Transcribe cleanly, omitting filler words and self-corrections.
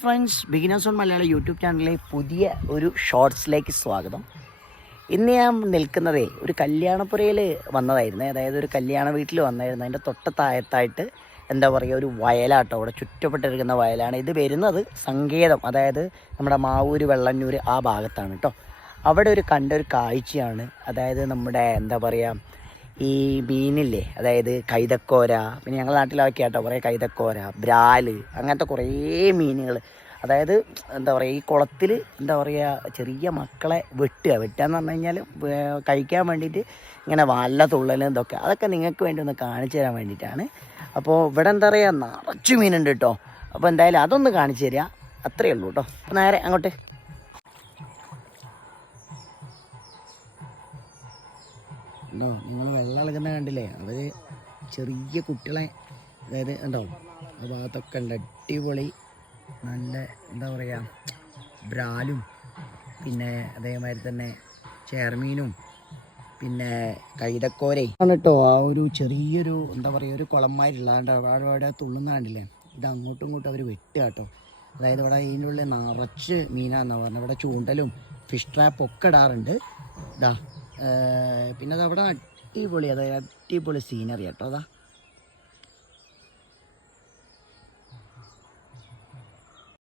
Friends, beginners on Malayalam YouTube ചാനലിലെ പുതിയ ഒരു ഷോർട്സിലേക്ക് സ്വാഗതം. ഇന്ന് ഞാൻ നിൽക്കുന്നതേ ഒരു കല്യാണപ്പുരയിൽ വന്നതായിരുന്നു. അതായത് ഒരു കല്യാണ വീട്ടിൽ വന്നായിരുന്നു. അതിൻ്റെ തൊട്ടത്താഴത്തായിട്ട് എന്താ പറയുക, ഒരു വയലാട്ടോ, അവിടെ ചുറ്റപ്പെട്ടിരിക്കുന്ന വയലാണ്. ഇത് വരുന്നത് സങ്കേതം, അതായത് നമ്മുടെ മാവൂര് വെള്ളന്നൂർ ആ ഭാഗത്താണ് കേട്ടോ. അവിടെ കണ്ടൊരു കാഴ്ചയാണ്. അതായത് നമ്മുടെ എന്താ പറയുക, ഈ മീനില്ലേ, അതായത് കൈതക്കോര, പിന്നെ ഞങ്ങളുടെ നാട്ടിലൊക്കെ ആട്ടോ കുറേ കൈതക്കോര, ബ്രാല്, അങ്ങനത്തെ കുറേ മീനുകൾ. അതായത് എന്താ പറയുക, ഈ കുളത്തിൽ എന്താ പറയുക, ചെറിയ മക്കളെ വെട്ടുക എന്ന് പറഞ്ഞു കഴിഞ്ഞാൽ കഴിക്കാൻ വേണ്ടിയിട്ട് ഇങ്ങനെ വല്ല തുള്ളലും ഇതൊക്കെ, അതൊക്കെ നിങ്ങൾക്ക് വേണ്ടി ഒന്ന് കാണിച്ചു തരാൻ വേണ്ടിയിട്ടാണ്. അപ്പോൾ ഇവിടെ എന്താ പറയുക, നിറച്ച് മീനുണ്ട് കേട്ടോ. അപ്പോൾ എന്തായാലും അതൊന്ന് കാണിച്ചു തരിക, അത്രയേ ഉള്ളൂ കേട്ടോ. അപ്പോൾ നേരെ അങ്ങോട്ട്. ഉണ്ടോ, നിങ്ങൾ വെള്ളം ഇളകുന്ന കണ്ടില്ലേ, അവർ ചെറിയ കുട്ടികളെ, അതായത് ഉണ്ടോ ആ ഭാഗത്തൊക്കെ ഉണ്ട്. അടിപൊളി നല്ല എന്താ പറയുക, ബ്രാലും, പിന്നെ അതേമാതിരി തന്നെ ചേർമീനും, പിന്നെ കൈതക്കോരയും കേട്ടോ. ആ ഒരു ചെറിയൊരു എന്താ പറയുക, ഒരു കുളന്മാരുള്ള അവിടെ തുള്ളുന്ന കണ്ടില്ലേ, ഇത് അങ്ങോട്ടും ഇങ്ങോട്ടും അവർ വെട്ടുക കേട്ടോ. അതായത് ഇവിടെ ഇതിൻ്റെ ഉള്ളിൽ നിറച്ച് മീനാണെന്നാണ് പറഞ്ഞത്. ഇവിടെ ചൂണ്ടലും ഫിഷ് ട്രാപ്പ് ഒക്കെ ഇടാറുണ്ട്. ഇതാ പിന്നെ അതവിടെ അടിപൊളി, അതായത് അടിപൊളി സീനറി കേട്ടോ. അതാ